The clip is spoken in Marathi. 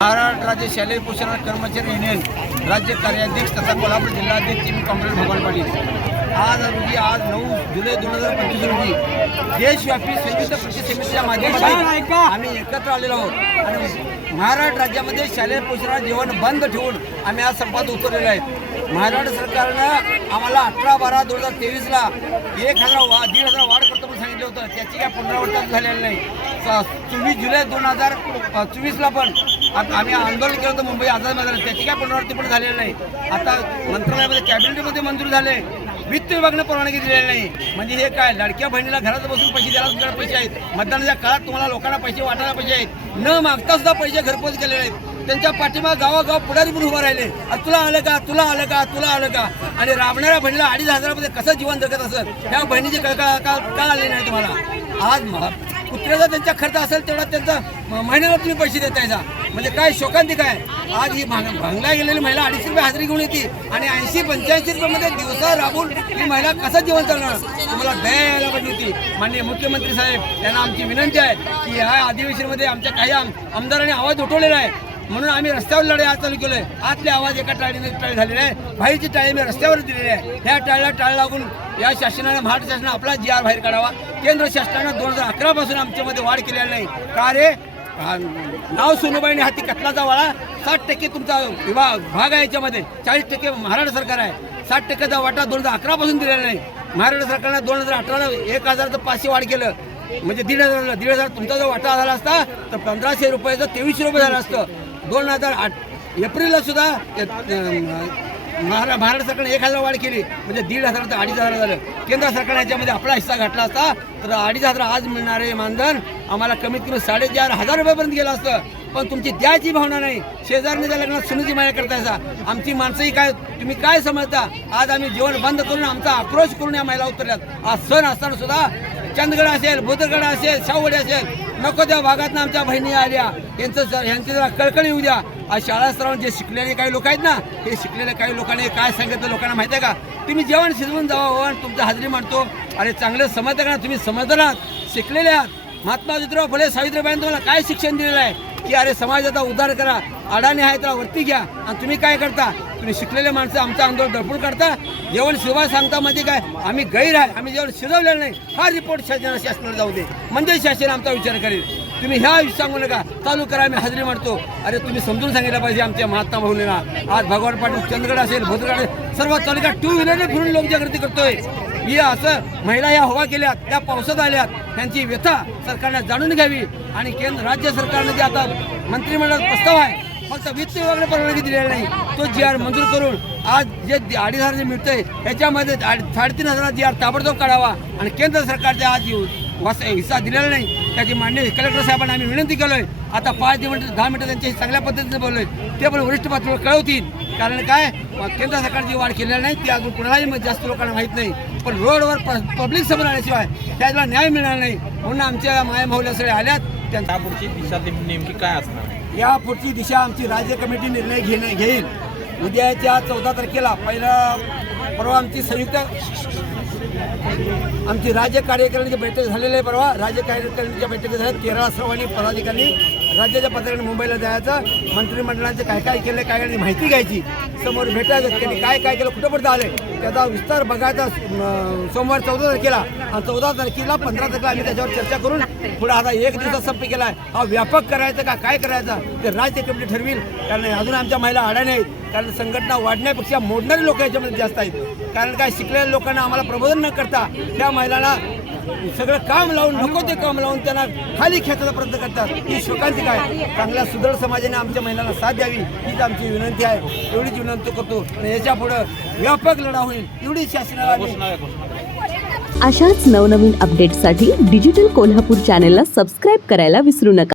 महाराष्ट्र राज्य शालेय पोषण कर्मचारी युनियन राज्य कार्याध्यक्ष तथा कोल्हापूर जिल्हाध्यक्ष मी कॉम्रेड भगवान पाटील आज रोजी आज नऊ जुलै दोन हजार पंचवीस रोजी देशव्यापी संयुक्त कृषी समितीच्या माध्यमातून आम्ही एकत्र आलेलो आहोत. आणि महाराष्ट्र राज्यामध्ये शालेय पोषणाला जेवण बंद ठेवून आम्ही आज संपात उतरलेलो आहेत महाराष्ट्र सरकारनं आम्हाला अठरा बारा दोन हजार तेवीसला एक हजार वा दीड हजार वाढ करतो म्हणून सांगितलं होतं. त्याची काय पुनरावृत्ती झालेली नाही. चोवीस जुलै दोन हजार चोवीसला पण आम्ही आंदोलन केलं होतं मुंबई आझाद मैदानात. त्याची काय पुनरावृत्ती पण झालेली नाही. आता मंत्रालयामध्ये कॅबिनेटमध्ये मंजूर झाले. वित्त विभागाने परवानगी दिलेली नाही. म्हणजे हे काय लडक्या बहिणीला घरात बसून पैसे द्यायला तुमच्याकडे पैसे आहेत. मतदानाच्या काळात तुम्हाला लोकांना पैसे वाटायला पैसे आहेत. न मागता सुद्धा पैसे घरपोच केलेले आहेत. त्यांच्या पाठीमा गावागाव पुढारी पण उभं राहिले. तुला आलं का? तुला आलं का? तुला आलं का? आणि राबणाऱ्या बहिणीला अडीच हजारामध्ये कसं जीवन जगत असत त्या बहिणीची कळकळा का का आली नाही तुम्हाला. आज कुत्र्याचा त्यांचा खर्च असेल तेवढा त्यांचा महिन्याला तुम्ही पैसे देतायचा म्हणजे काय शोकांती आहे आज ही भांगला गेलेली महिला अडीचशे रुपये हजेरी घेऊन येते आणि ऐंशी पंच्याऐंशी रुपयामध्ये दिवसा राबून ही महिला कसं जीवन चालणार तुम्हाला दया यायला पाहिजे होती. माननीय मुख्यमंत्री साहेब यांना आमची विनंती आहे की ह्या अधिवेशनामध्ये आमच्या काही आमदारांनी आवाज उठवलेला आहे. म्हणून आम्ही रस्त्यावर लढाई आज चालू केलोय. आतले आवाज एका टाळीने टाळी झालेले आहे. बाहेरची टाळी मी रस्त्यावर दिलेली आहे. ह्या टाळीला टाळ लागून या शासनाने महाराष्ट्र शासनाने आपला जी आर बाहेर काढावा. केंद्र शासनानं दोन हजार अकरा पासून आमच्यामध्ये वाढ केलेली नाही. का रे? नाव सोनूबाईने हाती कटलाचा वाळा साठ टक्के तुमचा विभाग भाग आहे याच्यामध्ये. चाळीस टक्के महाराष्ट्र सरकार आहे. साठ टक्क्याचा वाटा दोन हजार अकरा पासून दिलेला नाही. महाराष्ट्र सरकारनं दोन हजार अठराला एक हजारचं पाचशे वाढ केलं. म्हणजे दीड हजार दीड हजार तुमचा जर वाटा झाला असता तर पंधराशे रुपयाचं तेवीसशे रुपये झालं असतं. दोन हजार आठ एप्रिलला सुद्धा महारा महाराष्ट्र सरकारने एक हजार वाढ केली. म्हणजे दीड हजार तर अडीच हजार झालं. केंद्र सरकारने याच्यामध्ये आपला हिस्सा घातला असता तर अडीच हजार आज मिळणारे मानधन आम्हाला कमीत कमी साडेचार हजार रुपयापर्यंत गेलं असतं. पण तुमची द्यायची भावना नाही. शेजारने त्या लग्नात सुनीची माया करतायचा आमची माणसंही काय तुम्ही काय समजता? आज आम्ही जेवण बंद करून आमचा आक्रोश करून या महिला उतरल्यात. आज सण असताना सुद्धा चंदगड असेल बुधगड असेल शाहूवाडी असेल नको त्या भागात आमच्या बहिणी आल्या. यांचं जर- यांची जरा कळकळी येऊ द्या. आज शाळा स्तरावर जे शिकलेले काही लोक आहेत ना हे शिकलेल्या काही लोकांनी काय सांगितलं लोकांना माहिती आहे का? तुम्ही जेवण शिजवून जावा हो, तुमचं हजेरी मांडतो. आणि चांगलं समजता का तुम्ही समजणार शिकलेले आहात. महात्मा ज्योतिराव फुले सावित्रीबाईंनी तुम्हाला काय शिक्षण दिलेलं आहे? की अरे समाजाचा उद्धार करा अडाणी आहे त्याला वरती घ्या. आणि तुम्ही काय करता? तुम्ही शिकलेले माणसं आमचं आंदोलन दडपून करता. जेवण शिवा सांगता म्हणजे काय? आम्ही गैर आहे. आम्ही जेवण शिजवलेलं नाही हा रिपोर्ट शासना शासनाला जाऊ दे. म्हणजे शासन आमचा विचार करेल. तुम्ही ह्या सांगू नका. चालू करा आम्ही हजेरी मारतो. अरे तुम्ही समजून सांगितलं पाहिजे आमच्या महात्मा भाऊलीला आज भगवान पाटील चंदगड असेल भद्रगड असेल, सर्व तालुक्यात टू व्हीलरने फिरून लोकजागृती करतोय. ही असं महिला या हवा केल्यात त्या पावसात आल्यात त्यांची व्यथा सरकारने जाणून घ्यावी आणि केंद्र राज्य सरकारने जे आता मंत्रिमंडळात प्रस्ताव आहे फक्त वित्त विभागाने परवानगी दिलेली नाही तो जी आर मंजूर करून आज जे अडीच हजार जे मिळतंय त्याच्यामध्ये साडेतीन हजारात जी आर ताबडतोब काढावा आणि केंद्र सरकारचे आज हिस्सा दिलेला नाही. त्याची मान्य कलेक्टर साहेबांना आम्ही विनंती केलोय. आता पाच मिनिटं दहा मिनिटं त्यांच्याशी चांगल्या पद्धतीने बोललोय. ते पण वरिष्ठ पातळीवर कळवतील. कारण काय? केंद्र सरकारची वाढ केलेली नाही ती अजून कुणालाही जास्त लोकांना माहीत नाही. पण रोडवर पब्लिक समोर आल्याशिवाय त्याला न्याय मिळणार नाही. म्हणून आमच्या माया माऊल्या सगळे आल्यात. त्यांचा त्यापुढची दिशा नेमकी काय असणार? या पुढची दिशा आमची राज्य कमिटी निर्णय घेणे घेईल. उद्याच्या चौदा तारखेला पहिला परवा आमची संयुक्त आमची राज्य कार्यकारिणीची बैठक झालेली आहे परवा. राज्य कार्यकारिणीच्या बैठकीत झाल्या तेरा सर्वांनी पदाधिकारी राज्याच्या पदाधिकारी मुंबईला जायचं मंत्रिमंडळाचे काय काय केलं काय आणि माहिती घ्यायची. समोर भेटायचं त्यांनी काय काय केलं कुठं कुठं आले त्याचा विस्तार बघायचा सोमवार चौदा तारखेला. आणि चौदा तारखेला पंधरा तारखेला आम्ही त्याच्यावर चर्चा करून पुढे आता एक दिवसात संप केला आहे हा व्यापक करायचा का काय करायचा ते राज्य कमिटी ठरवील. कारण अजून आमच्या महिला अडाणे आहेत कारण संघटना वाढण्यापेक्षा मोडणारे लोक याच्यामध्ये जास्त आहेत. कारण काय शिकलेल्या लोकांना आम्हाला प्रबोधन न करता त्या महिलांना सगळं काम लावून नको ते काम लावून त्यांना खाली खेचायचा प्रयत्न करतात. ही शोकांती काय? चांगल्या सुदृढ समाजाने आमच्या महिलांना साथ द्यावी हीच आमची विनंती आहे. एवढीच विनंती करतो. आणि याच्यापुढे व्यापक लढा होईल एवढी शासनाला अशाच नवनवीन अपडेट्ससाठी डिजिटल कोल्हापूर चॅनेलला सबस्क्राईब करायला विसरू नका.